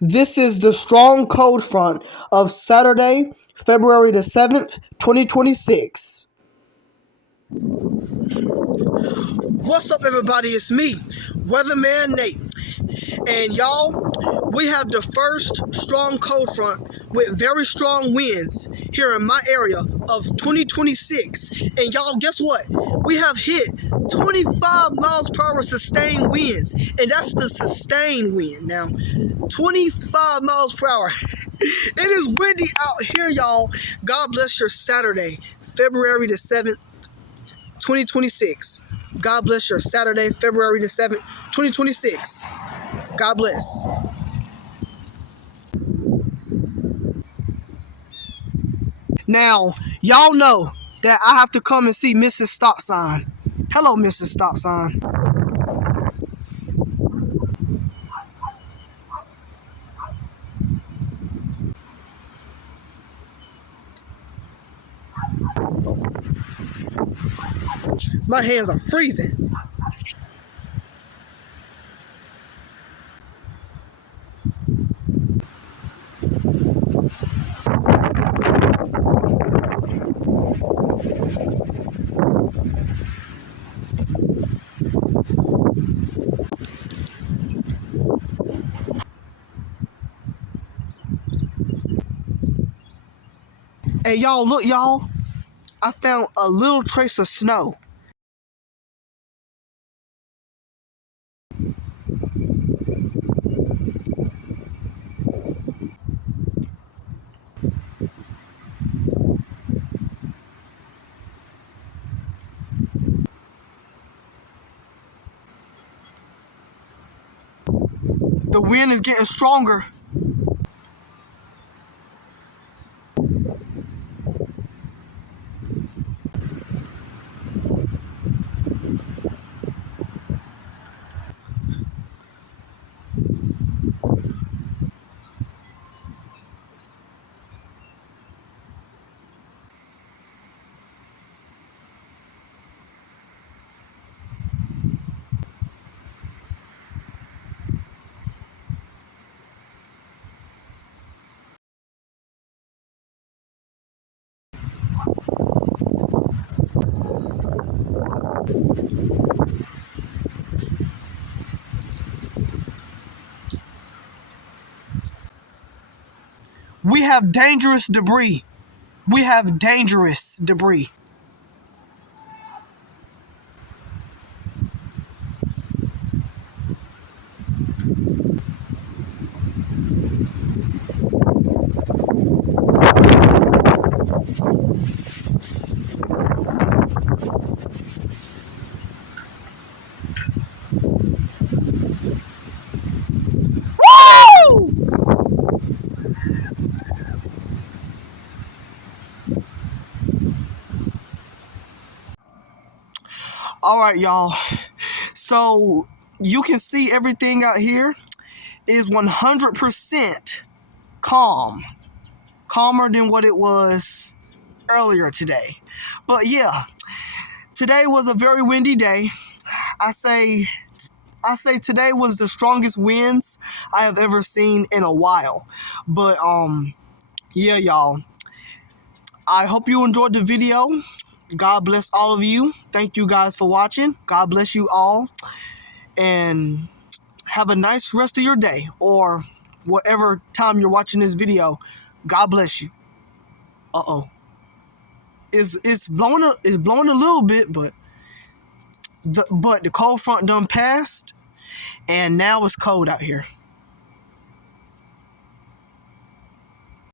This is the strong cold front of Saturday, February the 7th, 2026. What's up, everybody? It's me, Weatherman Nate. And y'all, we have the first strong cold front with very strong winds here in my area of 2026. And y'all, guess what? We have hit 25 miles per hour sustained winds. And that's the sustained wind. Now, 25 miles per hour. It is windy out here, y'all. God bless your Saturday, February the 7th, 2026. God bless your Saturday, February the 7th, 2026. God bless. Now, y'all know that I have to come and see Mrs. Stop Sign. Hello, Mrs. Stop Sign. My hands are freezing. Hey, y'all, look, y'all. I found a little trace of snow. The wind is getting stronger. We have dangerous debris. We have dangerous debris. Woo! All right, y'all. So you can see everything out here is 100% calm, calmer than what it was earlier today. But yeah, today was a very windy day. I say today was the strongest winds I have ever seen in a while. But yeah, y'all. I hope you enjoyed the video. God bless all of you. Thank you guys for watching. God bless you all. And have a nice rest of your day, or whatever time you're watching this video. God bless you. It's blowing a little bit, but the cold front done passed, and now it's cold out here.